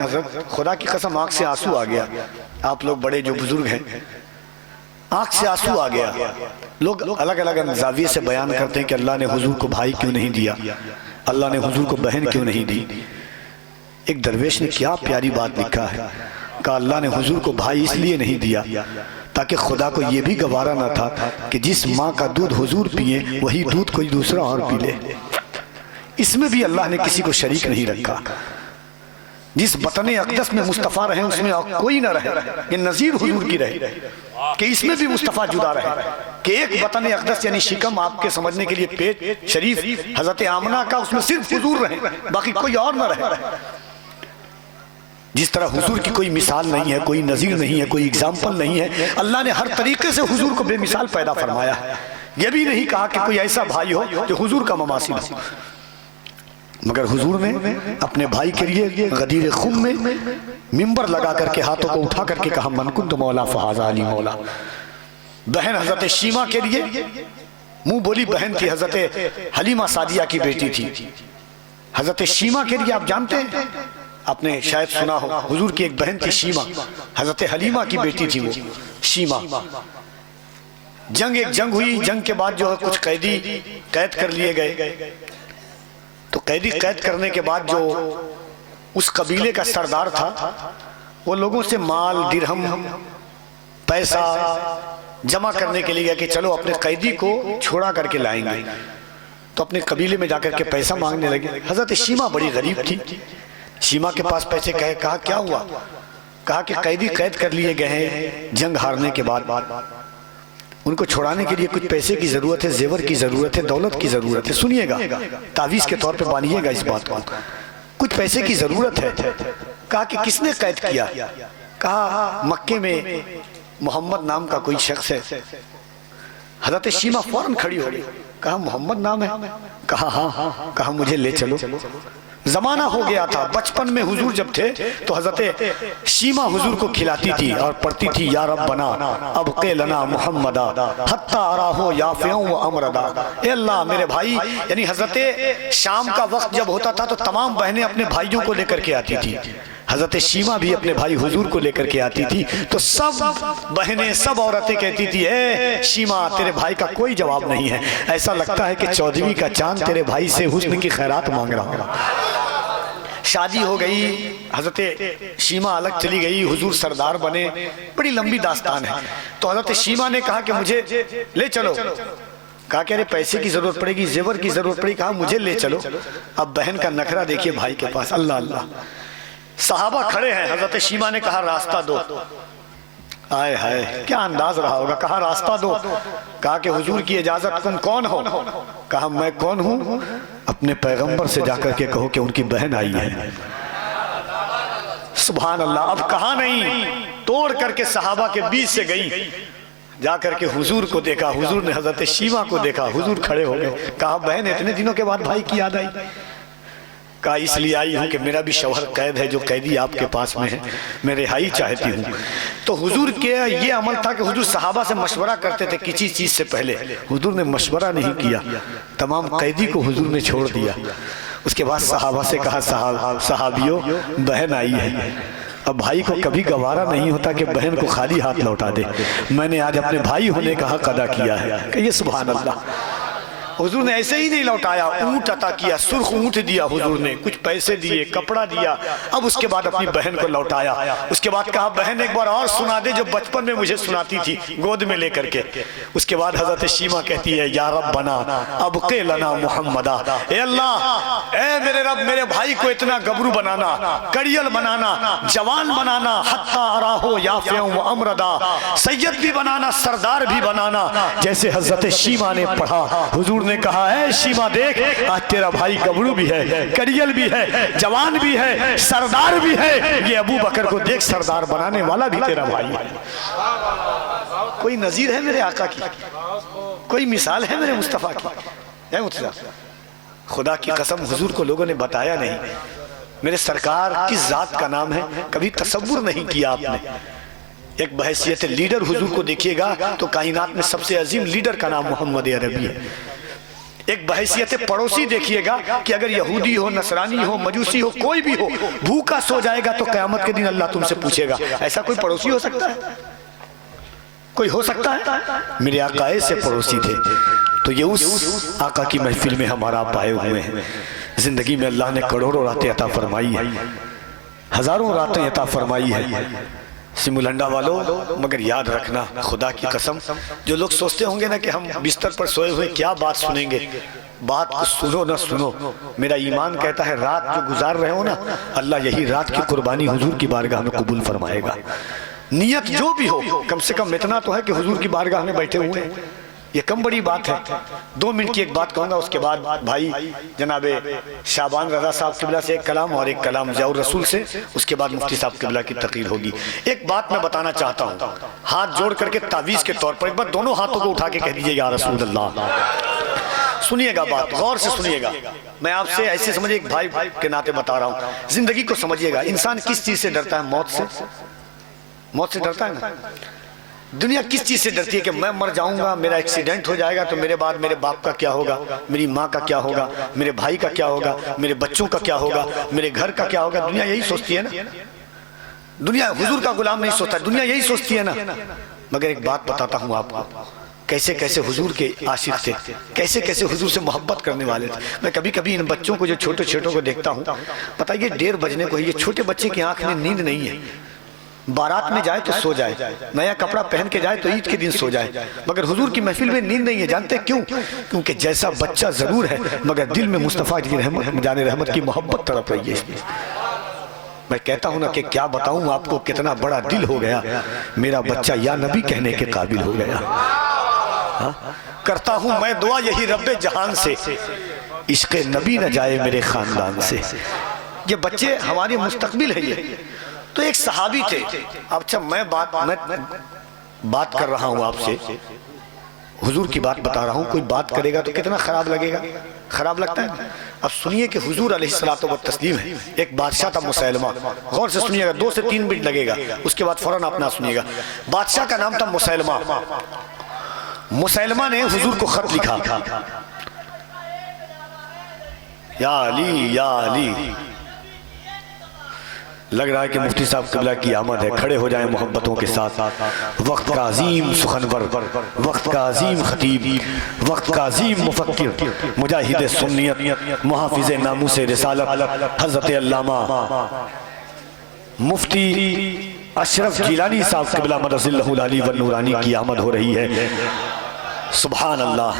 हज़रत खुदा की कसम आंख से आंसू आ गया। आप लोग बड़े जो बुजुर्ग हैं, आंख से आंसू आ गया। लोग अलग अलग जाविये से बयान करते हैं कि अल्लाह ने हुजूर को भाई क्यों नहीं दिया, अल्लाह ने हुजूर को बहन क्यों नहीं दी। एक दरवेश ने क्या प्यारी बात लिखा है, कहा अल्लाह ने हुजूर को भाई इसलिए नहीं दिया ताकि खुदा को यह भी गवारा ना था कि जिस माँ का दूध हुजूर पिए वही दूध कोई दूसरा और पी ले। इसमें भी अल्लाह ने किसी को शरीक नहीं रखा। जिस बतने अक़दस में मुस्तफ़ा रहे उसमें कोई ना रहे, ये नज़ीर हुजूर की रहे कि इसमें भी मुस्तफ़ा जुदा रहे कि एक बतने अक़दस यानी शिकम आपके समझने के लिए पेट शरीफ हज़रत आमना का, उसमें सिर्फ हुजूर रहे, बाकी कोई और ना रहे। जिस तरह हुजूर की कोई मिसाल नहीं है, कोई नज़ीर नहीं है, कोई एग्जाम्पल नहीं है, अल्लाह ने हर तरीके से हुजूर को बेमिसाल पैदा फरमाया है। यह भी नहीं कहा कि कोई ऐसा भाई हो जो हुजूर का ममासिल हो, मगर हुजूर ने अपने भाई के लिए गदीर खुम में मिंबर लगा करके हाथों को उठा करके कहा मन कुंत मौला फहाज़ा अली मौला। बहन हजरत शीमा के लिए मुंह बोली बहन थी, हजरत हलीमा सादिया की बेटी थी। हजरत शीमा के लिए आप जानते हैं, आपने शायद सुना हो, हुजूर की एक बहन थी शीमा, हजरत हलीमा की बेटी थी वो शीमा। एक जंग हुई, जंग के बाद जो है कुछ कैदी कैद कर लिए गए। तो कैदी कैद करने के बाद जो उस कबीले का सरदार था वो लोगों से माल दिरहम पैसा जमा करने के लिए गया कि चलो अपने कैदी को छोड़ा करके लाएंगे। तो अपने कबीले में जाकर के पैसा मांगने लगे। हजरत शीमा बड़ी गरीब थी, शीमा के पास पैसे कहे, कहा क्या हुआ, कहा कि कैदी कैद कर लिए गए हैं जंग हारने के बाद, उनको छुड़ाने के लिए कुछ पैसे की जरूरत है, जेवर की जरूरत है, दौलत की जरूरत है। सुनिएगा, तावीज के तौर पे मानिएगा इस बात को, कुछ पैसे की जरूरत है। कहा कि किसने कैद किया, कहा मक्के में मोहम्मद नाम का कोई शख्स है। हजरत शीमा फौरन खड़ी हो गई, कहा मोहम्मद नाम है, कहा हाँ, कहा मुझे ले चलो। जमाना हो गया था, बचपन में हुजूर जब थे तो हजरत शीमा हुजूर को खिलाती थी और पढ़ती थी या रब बना अब के लना मोहम्मदा हत्ता अराहो याफ़ियों व अमरदा। ए अल्लाह मेरे भाई, यानी हजरत शाम का वक्त जब होता था तो तमाम बहनें अपने भाइयों को लेकर के आती थी। हजरत शीमा भी अपने भाई हुजूर को लेकर के आती थी। तो सब बहनें सब औरतें कहती थी, ए शीमा तेरे भाई का कोई जवाब नहीं है, ऐसा लगता है कि 14वीं का चांद तेरे भाई से हुस्न की खैरात मांग रहा होगा। शादी हो गई, हजरत शीमा अलग चली गई, हुजूर सरदार बने, बड़ी लंबी दास्तान है। तो हजरत शीमा ने कहा कि मुझे ले चलो। कहा कि अरे पैसे की जरूरत पड़ेगी, जेवर की जरूरत पड़ेगी, कहा मुझे ले चलो। अब बहन का नखरा देखिए भाई के पास, अल्लाह अल्लाह। सहाबा खड़े हैं, हजरत शीमा ने कहा रास्ता दो। आए हाय क्या अंदाज रहा होगा, कहा रास्ता दो। कहा कि हुजूर की इजाजत, तुम कौन हो, कहा मैं कौन हूं, अपने पैगंबर से जाकर के कहो कि उनकी बहन आई है। सुभान अल्लाह। अब कहा नहीं, तोड़ करके सहाबा के बीच से गई, जाकर के हुजूर को देखा, हुजूर ने हजरत शीमा को देखा, हुजूर खड़े हो गए। कहा बहन इतने दिनों के बाद भाई की याद आई। कहा इसलिए आई हूँ कि मेरा भी शौहर कैद है, जो कैदी आपके पास में है, मैं रिहाई चाहती हूँ। तो हुजूर के ये अमल था कि हुजूर सहाबा से मशवरा करते थे किसी चीज़ से पहले। हुजूर ने मशवरा नहीं किया, तमाम कैदी को हुजूर ने छोड़ दिया। उसके बाद सहाबा से कहा सहाबियों बहन आई है। अब भाई को कभी गवारा नहीं होता कि बहन को खाली हाथ लौटा दे। मैंने आज अपने भाई होने का हक अदा किया है। कहिए सुभान अल्लाह। हुजूर ने ऐसे ही नहीं लौटाया, ऊँट अता किया, सुर्ख ऊँट दिया हुजूर ने, कुछ पैसे दिए, कपड़ा दिया। अब उसके बाद अपनी बहन को लौटाया। उसके बाद कहा बहन एक बार और सुना दे जो बचपन में मुझे सुनाती थी गोद में लेकर के। उसके बाद हजरत शीमा कहती है या रब बना अब के लना मोहम्मदा। ए अल्लाह, ए मेरे रब, मेरे भाई को इतना गबरू बनाना, कड़ियल बनाना, जवान बनाना, हत्ता अराहो याफ़ियों व अमरदा, सैयद भी बनाना, सरदार भी बनाना, जैसे हजरत शीमा ने पढ़ा। हुजूर ने कहा है शीमा देख, आज तेरा भाई गबरू भी है, कड़ियल भी है, जवान भी है, सरदार भी है। ये अबू बकर को देख, सरदार बनाने वाला भी तेरा भाई है। कोई नजीर है मेरे आका की, कोई मिसाल है मेरे मुस्तफा की। खुदा की कसम हुजूर को लोगों ने बताया नहीं, मेरे सरकार किस जात का नाम है कभी तसव्वुर नहीं किया आपने। एक बहैसियत लीडर हुजूर को देखिएगा तो कायनात में सबसे अजीम लीडर का नाम मोहम्मद अरबी है। एक बहैसियत पड़ोसी देखिएगा कि अगर यहूदी हो, नसरानी हो, मजूसी हो, कोई भी हो, भूखा सो जाएगा तो क़यामत के दिन अल्लाह तुमसे पूछेगा। ऐसा कोई पड़ोसी हो सकता है? कोई हो सकता है? मेरे आका ऐसे पड़ोसी थे। तो ये उस आका की महफिल में हमारा आप आए हुए हैं। जिंदगी में अल्लाह ने करोड़ों रातें अता फरमाई है, हजारों रातें अता फरमाई है सिमुलंडा वालों। मगर याद रखना, खुदा की कसम, जो लोग सोचते होंगे ना कि हम बिस्तर पर सोए हुए क्या बात सुनेंगे, बात को सुनो ना सुनो। मेरा ईमान कहता है रात जो गुजार रहे हो ना, अल्लाह यही रात की कुर्बानी हुजूर की बारगाह में कबूल फरमाएगा। नियत जो भी हो, कम से कम इतना तो है कि हुजूर की बारगाह में बैठे हुए हैं, ये कम बड़ी बात है। 2 मिनट की एक बात कहूँगा, उसके बाद भाई जनाबे शाबान रजा साहब किबला से एक कलाम और एक कलाम ज़ियाउर रसूल से, उसके बाद मुफ्ती साहब किबला की तकरीर होगी। एक बात मैं बताना चाहता हूँ, हाथ जोड़ करके तावीज़ के तौर पर एक बार दोनों हाथों को उठा के कह दीजिए या रसूल अल्लाह। सुनिएगा, बात गौर से सुनिएगा। मैं आपसे ऐसे समझिए एक भाई के नाते बता रहा हूँ, जिंदगी को समझिएगा। इंसान किस चीज़ से डरता है? मौत से। मौत से डरता है ना। दुनिया किस चीज से डरती है? कि मैं मर जाऊंगा, मेरा एक्सीडेंट हो जाएगा तो मेरे बाद मेरे बाप का क्या होगा, मेरी माँ का क्या होगा, मेरे भाई का क्या होगा, मेरे बच्चों का क्या होगा, मेरे घर का क्या होगा। दुनिया यही सोचती है ना। दुनिया हुजूर का गुलाम नहीं सोचता, दुनिया यही सोचती है ना। मगर एक बात बताता हूँ आपको, कैसे कैसे हुजूर के आशिक थे, कैसे कैसे हुजूर से मोहब्बत करने वाले थे। मैं कभी कभी इन बच्चों को, जो छोटे छोटों को देखता हूँ, बताइए 1:30 बजने को, ये छोटे बच्चे की आंख में नींद नहीं है। बारात में जाए तो सो जाए, नया कपड़ा पहन के जाए तो ईद के दिन सो जाए, मगर हुजूर की महफिल में नींद नहीं है। जानते क्यों? क्योंकि जैसा बच्चा जरूर है, मगर दिल में मुस्तफा की रहमत, जाने रहमत की मोहब्बत तड़प रही है। मैं कहता हूं ना कि क्या बताऊं आपको, कितना बड़ा दिल हो गया, मेरा बच्चा या नबी कहने के काबिल हो गया। हाँ? करता हूं मैं दुआ यही रब्बे जहान से, इश्क़ नबी न जाए मेरे खानदान से। ये बच्चे हमारी मुस्तकबिल है। ये तो एक सहाबी थे। अच्छा मैं बात कर रहा हूँ आपसे, हुजूर की बात बता रहा हूँ। कोई बात करेगा तो कितना खराब लगेगा, खराब लगता है। अब सुनिए कि हुजूर अलैहिस्सलातु व तस्लीम है। एक बादशाह था मुसैलमा, गौर से सुनिएगा, 2 से 3 मिनट लगेगा, उसके बाद फौरन आप ना सुनिएगा। बादशाह का नाम था मुसैलमा। मुसैलमा ने हुजूर को खत लिखा, या अली या अली। लग रहा है कि मुफ्ती साहब क़िबला की आमद है। खड़े हो जाएं मोहब्बतों के साथ। वक्त का अजीम सुखनवर, वक्त का अजीम खतीब, वक्त का अजीम मुफक्किर, मुजाहिद सुन्नियत, मुहाफिज नामूस रिसालत, हज़रत अल्लामा मुफ्ती अशरफ जिलानी साहब क़िबला मदजिल्लहुल अली व नूरानी की आमद हो रही है। सुभान अल्लाह।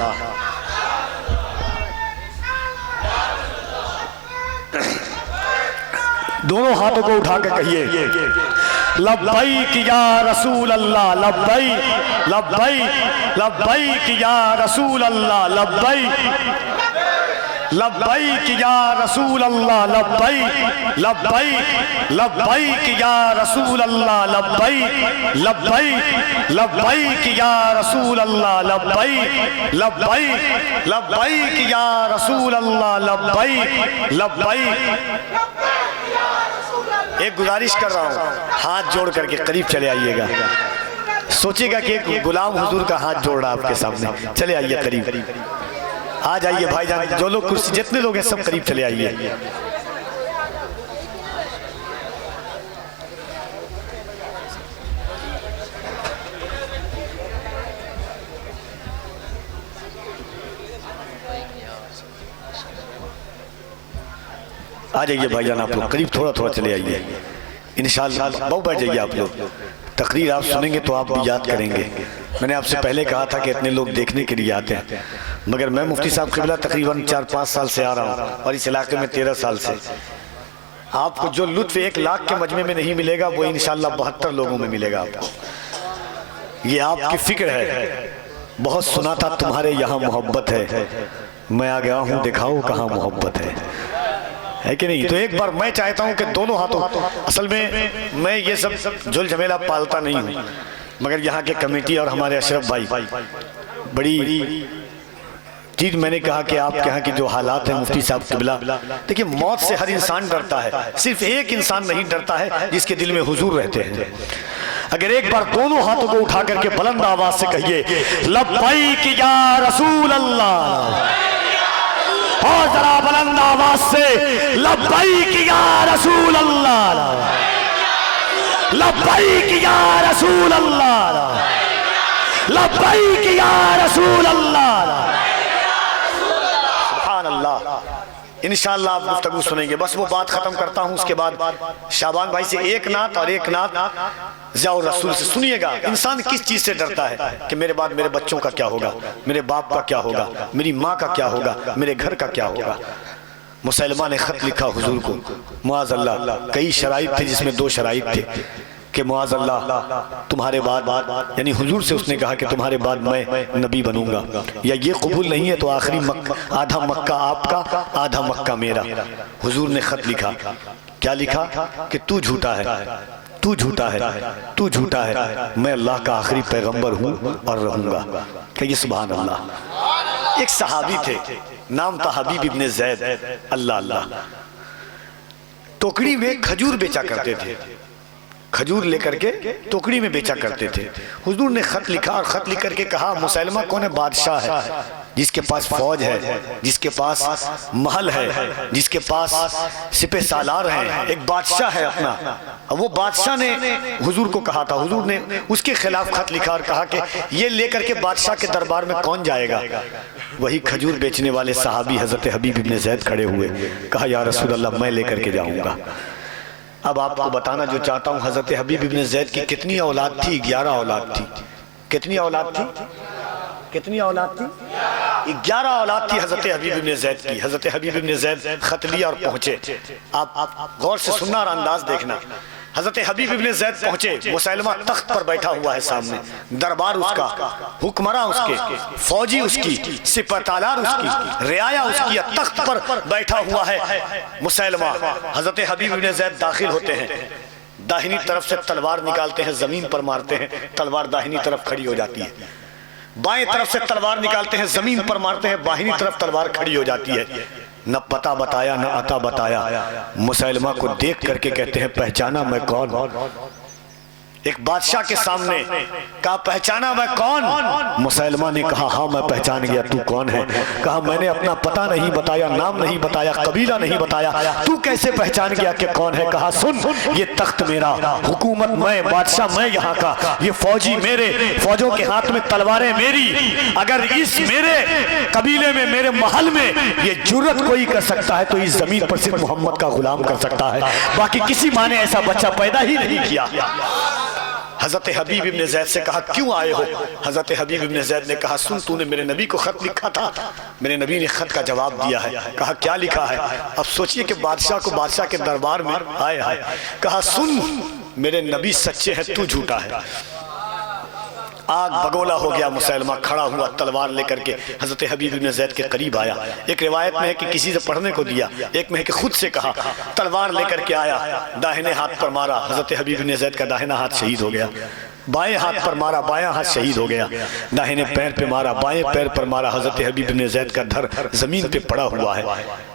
दोनों हाथों को उठा के कहिए, लब्बैक या रसूल अल्लाह, लब्बैक लब्बैक लब्बैक या रसूल अल्लाह, लब्बैक लब्बैक या रसूल अल्लाह, लब्बैक लब्बैक लब्बैक या रसूल अल्लाह, लब्बैक लब्बैक लब्बैक या रसूल अल्लाह, लब्बैक लब्बैक लब्बैक या रसूल अल्लाह, लब्बैक लब्बैक। एक गुजारिश कर रहा हूँ, हाथ जोड़ करके करीब चले आइएगा। सोचिएगा कि एक गुलाम हुजूर का हाथ जोड़ रहा आपके सामने। चले आइए करीब, आ जाइए भाईजान, जो लोग कुर्सी, जितने लोग हैं सब करीब चले आइए। आ जाइए भाईजान, आप लोग करीब थोड़ा थोड़ा चले आइए इंशाअल्लाह। बहुत बैठ जाइए आप लोग, तकरीर आप सुनेंगे तो आप भी याद करेंगे। मैंने आपसे पहले कहा था कि इतने लोग देखने के लिए आते हैं, मगर मैं मुफ्ती साहब क़िबला तकरीबन 4-5 साल से आ रहा हूँ और इस इलाके में 13 साल से। आपको जो लुत्फ 1 लाख के मजमे में नहीं मिलेगा वो इंशाअल्लाह 72 लोगों में मिलेगा आपको। ये आपकी फिक्र है। बहुत सुना था तुम्हारे यहाँ मोहब्बत है, मैं आ गया हूँ, दिखाओ कहाँ मोहब्बत है कि नहीं? तो एक बार मैं चाहता हूँ कि दोनों हाथों, असल में मैं ये सब झुल झमेला पालता नहीं हूँ, मगर यहाँ के कमेटी और हमारे अशरफ भाई बड़ी चीज मैंने कहा कि आपके यहाँ की जो हालात हैं मुफ्ती साहब क़िबला, देखिए मौत से हर इंसान डरता है, सिर्फ एक इंसान नहीं डरता है जिसके दिल में हुजूर रहते हैं। अगर एक बार दोनों हाथों को उठा करके बुलंद आवाज से कहिए, लब्बैक या रसूल अल्लाह, और जरा बुलंद आवाज से लब्बैक या रसूल अल्लाह, लब्बैक या रसूल अल्लाह, लब्बैक या रसूल अल्लाह। सुभान अल्लाह। इंशाअल्लाह आप गुफ्तगू सुनेंगे। बस वो बात खत्म करता हूँ, उसके बाद शाबान भाई से एक नात और एक नात ज़ियाउर रसूल से सुनिएगा। इंसान किस चीज़ से डरता है कि मेरे बाद मेरे बच्चों का क्या होगा, मेरे बाप का क्या होगा, मेरी माँ का क्या होगा, मेरे घर का क्या होगा। मुसलमा ने खत लिखा हुजूर को, मुआज़ल्लाह कई शराइत थे जिसमें दो शराइत थे कि मुआज़ल्लाह तुम्हारे बाद, यानी हुजूर से उसने कहा कि तुम्हारे बाद मैं नबी बनूंगा, या ये कबूल नहीं है तो आखिरी आधा मक्का आपका आधा मक्का मेरा। हुजूर ने खत लिखा, क्या लिखा कि तू झूठा है, तू झूठा है, तू झूठा है, मैं अल्लाह का आखिरी पैगंबर हूँ और रहूंगा। कहिए सुभान अल्लाह। एक सहाबी थे, नाम था हबीब इब्ने ज़ैद। अल्लाह अल्लाह। टोकरी में खजूर बेचा करते थे, खजूर लेकर के टोकरी में बेचा करते थे। हुजूर ने खत लिखा और खत लिख करके कहा मुसलमा कौन है? बादशाह है, जिसके पास फौज है, जिसके पास महल है, जिसके पास सिपह सालार हैं, एक बादशाह है अपना। वो बादशाह ने हुजूर को कहा था, हुजूर ने उसके खिलाफ खत लिखा और कहा कि ये लेकर के बादशाह के दरबार में कौन जाएगा? वही खजूर बेचने वाले सहाबी हजरत हबीब इब्ने ज़ैद खड़े हुए, कहा या रसूल अल्लाह मैं लेकर के जाऊंगा। अब आपको बताना जो चाहता हूँ, हजरत हबीब इब्ने ज़ैद की कितनी औलाद थी? 11 औलाद थी। कितनी औलाद थी? कितनी औलाद थी? 11 औलाद थी हजरत हबीब इब्ने ज़ैद की। हजरत हबीब इब्ने ज़ैद खत लिया और पहुंचे। आप गौर से सुनना और अंदाज देखना। हजरत हबीब इब्ने ज़ैद पहुंचे, मुसलमा तख्त पर बैठा हुआ है सामने, दरबार उसका, हुक्मरान उसके, फौजी उसकी, सिपहसालार उसकी, रियाया उसकी, तख्त पर बैठा हुआ है मुसलमा। हजरत हबीब इब्ने ज़ैद दाखिल होते हैं, दाहिनी तरफ से तलवार निकालते हैं, जमीन पर मारते हैं, तलवार दाहिनी तरफ खड़ी हो जाती है। बाएं तरफ से तलवार निकालते हैं, जमीन पर मारते हैं, बाहिनी तरफ तलवार खड़ी हो जाती है। न पता बताया न अता बताया, मुसलमा को देख करके कहते हैं पहचाना मैं कौन? एक बादशाह के सामने कहा पहचाना मैं कौन? मुसलमा ने कहा हाँ मैं पहचान गया, तू कौन है? कहा मैंने अपना पता नहीं बताया, नाम नहीं बताया, कबीला नहीं बताया, तू कैसे पहचान गया कि कौन है? कहा सुन, ये तख्त मेरा, हुकूमत मैं, बादशाह मैं यहाँ का, ये फौजी मेरे, फौजों के हाथ में तलवारें मेरी। अगर इस मेरे कबीले में, मेरे महल में ये जुर्रत कोई कर सकता है तो इस जमीन पर सिर्फ मोहम्मद का गुलाम कर सकता है, बाकी किसी माँ ने ऐसा बच्चा पैदा ही नहीं किया। हजरत हबीब इब्ने ज़ैद से कहा क्यों आए हो? हजरत हबीब इब्ने ज़ैद ने कहा सुन, तूने मेरे नबी को खत लिखा था, मेरे नबी ने खत का जवाब दिया है। कहा क्या लिखा है? अब सोचिए कि बादशाह को बादशाह के दरबार में आए। कहा सुन, मेरे नबी सच्चे हैं, तू झूठा है। आग बगोला हो गया, मुसलमा खड़ा हुआ तलवार लेकर के हजरत हबीब इब्ने ज़ैद के करीब आया। एक रिवायत में है कि किसी से पढ़ने को दिया, एक में है कि खुद से कहा, तलवार लेकर के आया, दाहिने हाथ पर मारा, हजरत हबीब इब्ने ज़ैद का दाहिना हाथ शहीद हो गया। बाएं हाथ पर मारा, बायां हाथ शहीद हो गया। दाहिने पैर पे मारा, बाएं पैर पर मारा, हजरत हबीब इब्ने ज़ैद का धर जमीन पे पड़ा हुआ है।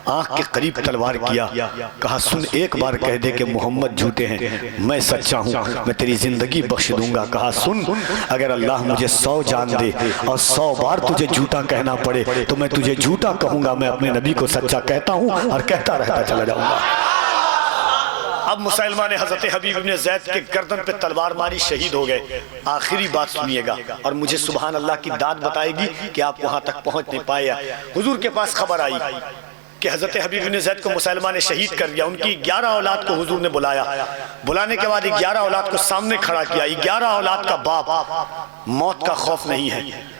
आंख के करीब तलवार किया, कहा सुन, एक बार कह दे कि मोहम्मद झूठे हैं, मैं सच्चा हूँ, मैं तेरी जिंदगी बख्श दूंगा। कहा सुन, अगर अल्लाह मुझे 100 जान दे और 100 बार तुझे झूठा कहना पड़े तो मैं तुझे झूठा कहूंगा, मैं अपने नबी को सच्चा कहता हूँ और कहता रहता चला जाऊंगा। अब मुसलमान ने हजरत हबीब इब्ने ज़ैद के गर्दन पे तलवार मारी, शहीद हो गए। आखिरी बात सुनिएगा और मुझे सुभान अल्लाह की दाद बताएगी कि आप वहां तक पहुंच नहीं पाए। हुजूर के पास खबर आई कि हजरत हबीब इब्ने ज़ैद को मुसलमान ने शहीद कर दिया। उनकी 11 औलाद को हुजूर ने बुलाया, बुलाने के बाद 11 औलाद को सामने खड़ा किया। 11 औलाद का बाप, मौत का खौफ नहीं है।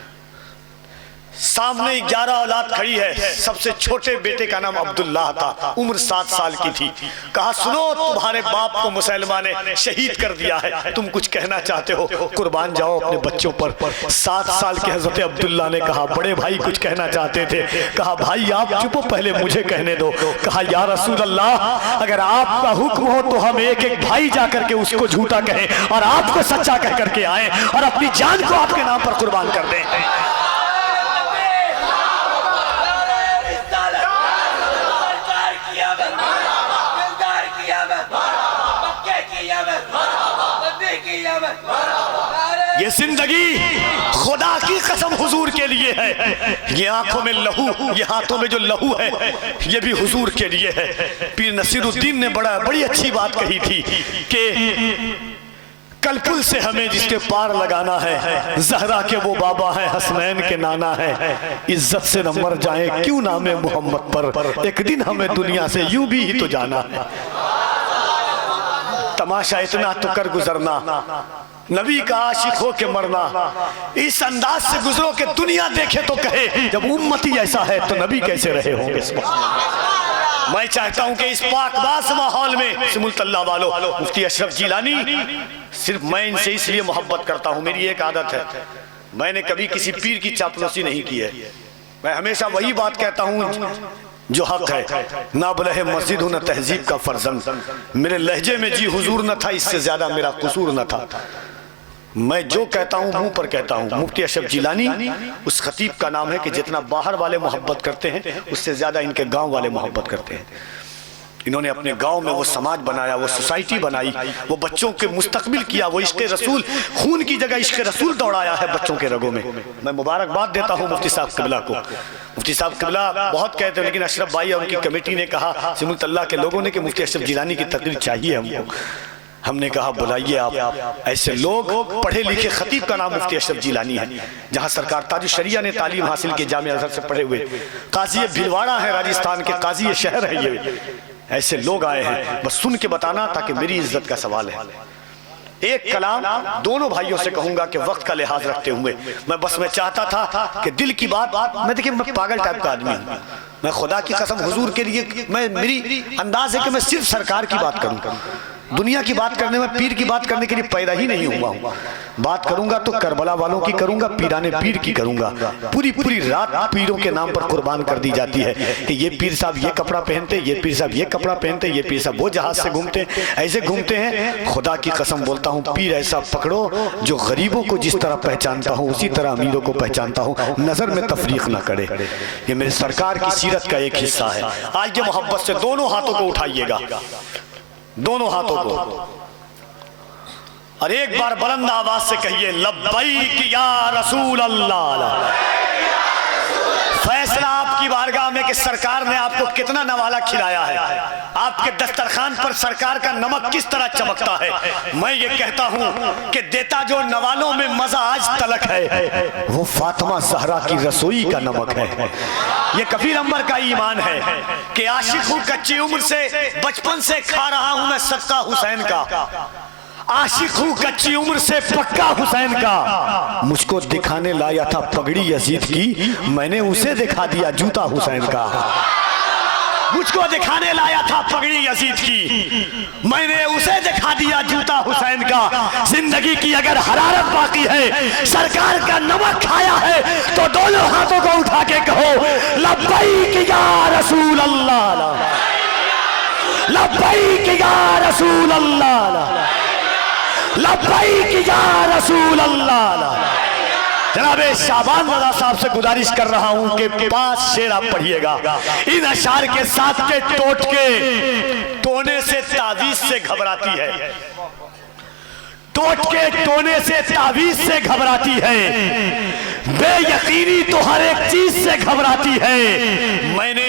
सामने 11 औलाद खड़ी है, सबसे छोटे बेटे का नाम अब्दुल्लाह था, उम्र 7 साल की थी। कहा सुनो, तुम्हारे बाप को मुसलमान ने शहीद कर दिया है, तुम कुछ कहना चाहते हो, कुर्बान जाओ अपने बच्चों पर। 7 साल के हजरत अब्दुल्लाह ने कहा बड़े भाई कुछ कहना चाहते थे। कहा भाई आप चुप हो, पहले मुझे कहने दो। कहा या रसूल अल्लाह, अगर आपका हुक्म हो तो हम एक एक भाई जाकर के उसको झूठा कहें और आपको सच्चा कह करके आए और अपनी जान को आपके नाम पर कुर्बान कर दें। ये जिंदगी खुदा की कसम हुजूर के लिए है। ये आंखों में लहू, ये हाथों में जो लहू है, ये भी हुजूर के लिए है। पीर नसीरुद्दीन ने बड़ी अच्छी बात कही थी कि कल पुल से हमें जिसके पार लगाना है, जहरा के वो बाबा है, हसनैन के नाना है, इज्जत से न मर जाए क्यों नामे मोहम्मद पर, एक दिन हमें दुनिया से यूं भी ही तो जाना है। तमाशा इतना तो कर गुजरना, नबी का आशिक हो के मरना, इस अंदाज से गुजरो कि दुनिया देखे तो कहे जब उम्मती ऐसा है तो नबी कैसे रहे होंगे। मैं चाहता हूं कि इस पाकबाज माहौल में सिमुल्तल्लाह वालों, मुफ्ती अशरफ जिलानी, सिर्फ मैं इनसे इसलिए मोहब्बत करता हूं, मेरी एक आदत है, मैंने कभी किसी पीर की चापलूसी नहीं की है। मैं हमेशा वही बात कहता हूं जो हक है। ना बुलहे मस्जिद हूं, न तहजीब का फर्जंद, मेरे लहजे में जी हुजूर न था, इससे ज्यादा मेरा कसूर न था। मैं जो कहता हूं मुंह पर कहता हूं। मुफ्ती अशरफ जिलानी उस खतीब का नाम है कि जितना बाहर वाले मोहब्बत करते हैं उससे ज्यादा इनके गांव वाले मोहब्बत करते हैं। इन्होंने अपने गांव में वो समाज बनाया, वो सोसाइटी बनाई, वो बच्चों के मुस्तकबिल किया, वो इश्क़ रसूल, खून की जगह इश्क़ रसूल दौड़ाया है बच्चों के रगों में। मैं मुबारकबाद देता हूँ मुफ्ती साहब किबला को। मुफ्ती साहब किबला बहुत कहते हैं, लेकिन अशरफ भाई और उनकी कमेटी ने कहा, सिमुल्तल्लाह के लोगों ने, कि मुफ्ती अशरफ जिलानी की तकरीर चाहिए हमको। हमने कहा बुलाइए आप ऐसे लोग। पढ़े लिखे खतीब का नाम मुफ्ती अशरफ जिलानी है, जहां सरकार ताज शरिया ने तालीम हासिल की, जामिया अज़हर से पढ़े हुए, काजी भिलवाड़ा है राजस्थान के, काजी शहर है ये। ऐसे लोग आए हैं, बस सुन के बताना ताकि मेरी इज्जत का सवाल है। एक कलाम दोनों भाइयों से कहूंगा कि वक्त का लिहाज रखते हुए, मैं चाहता था कि दिल की बात, मैं देखिए मैं पागल टाइप का आदमी हूं, मैं खुदा की कसम हुजूर के लिए, मेरी अंदाज है कि मैं सिर्फ सरकार की बात करूं, दुनिया की बात करने में, पीर की बात करने के लिए पैदा ही नहीं हुआ हूं। बात करूंगा तो करबला वालों की करूंगा, पीराने पीर की करूंगा। पूरी रात पीरों के नाम पर कुर्बान कर दी जाती है कि ये पीर साहब ये कपड़ा पहनते, ये पीर साहब ये कपड़ा पहनते, ये पीर साहब वो जहाज से घूमते, ऐसे घूमते हैं। खुदा की कसम बोलता हूँ, पीर ऐसा पकड़ो जो गरीबों को जिस तरह पहचानता हूँ उसी तरह अमीरों को पहचानता हूँ, नजर में तफरीक ना करे। ये मेरे सरकार की सीरत का एक हिस्सा है। आज ये मोहब्बत से दोनों हाथों को उठाइएगा, दोनों हाथों को, और एक बार बुलंद आवाज से कहिए, लब्बैक या रसूल अल्लाह। फैसला आपकी बारगाह में कि सरकार ने आपको कितना नवाला खिलाया है, आपके दस्तरखान पर सरकार का नमक किस तरह चमकता है। मैं ये कहता हूं कि देता जो नवालों में मजा आज तलक है, वो फातिमा ज़हरा की रसोई का नमक है। ये कबीर अम्बर का ईमान है कि आशिक हूं कच्ची उम्र से, बचपन से खा रहा हूं मैं सदका हुसैन का, आशिक हूं कच्ची उम्र से पक्का हुसैन का। मुझको दिखाने लाया था पगड़ी यजीद की, मैंने उसे दिखा दिया जूता हुसैन का। मुझको दिखाने लाया था पगड़ी यजीद की, मैंने उसे दिखा दिया जूता हुसैन का। जिंदगी की अगर हरारत बाकी है, सरकार का नमक खाया है, तो दोनों हाथों को उठा के कहो, लब्बैक या रसूल अल्लाह, लब्बैक या रसूल अल्लाह, लब्बैक या रसूल अल्लाह। जनाब शाबान रज़ा साहब से गुजारिश कर रहा हूं कि 5 शेर आप पढ़िएगा, इन अशार के साथ के टोटके टोने से तावीज से घबराती है, टोटके टोने से तावीज से घबराती है, बेयकीनी तो हर एक चीज से घबराती है। मैंने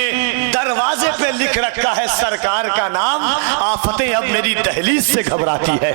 दरवाजे पे लिख रखा है सरकार का नाम, आफतें अब मेरी दहलीज से घबराती है।